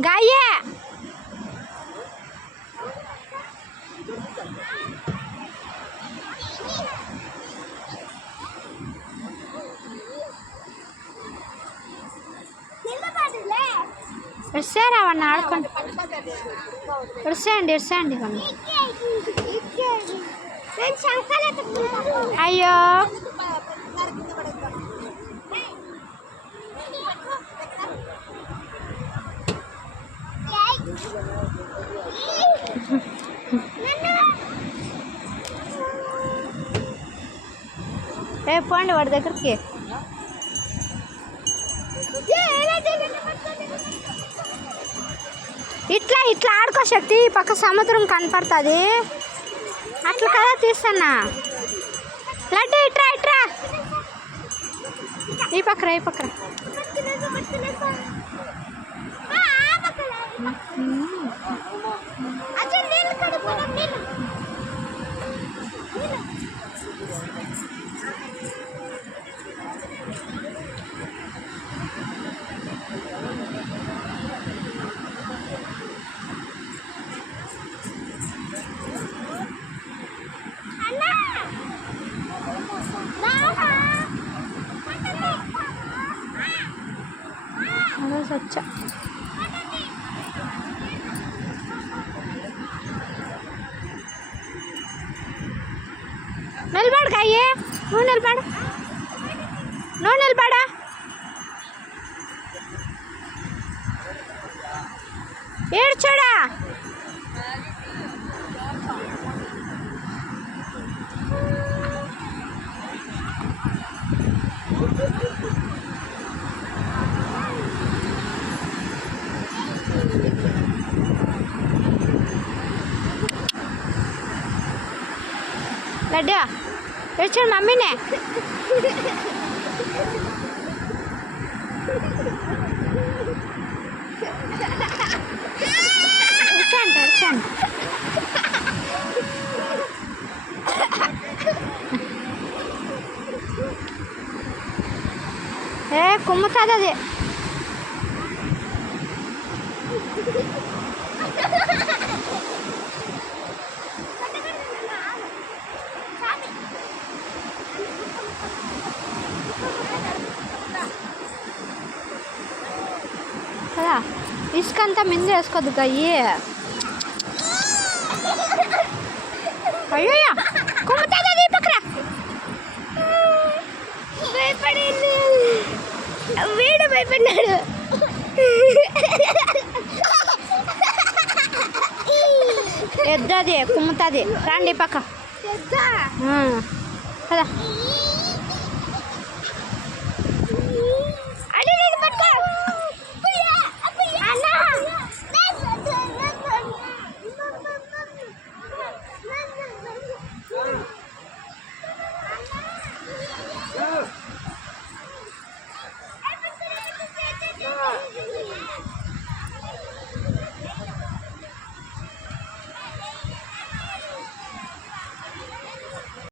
గాయే ఇడ్సేరా వాడిని ఆడుకోండి ఇడ్సేయండి వాడిని అయ్యో పోండి వాడి దగ్గరికి ఇట్లా ఆడుకో శక్తి పక్క సముద్రం కనపడుతుంది అట్లా కదా తీస్తున్నా లడ్డు ఇట్రా ఈ పక్కన వచ్చా నిలబడు అయ్యే నువ్వు నిలబడా ఏడ్చాడా లడ్డు ఏడ్చాడు మమ్మీనే ఏడ్చాను కుమ్ముతుంది అది కదా ఇసుకంతా మింద వేసుకోద్దు గయ్యి అయ్యో కుమ్ముతుంది అది పక్కన వీడు భయపడ్డాడు ఎద్దది కుమ్ముతుంది రండి పక్క కదా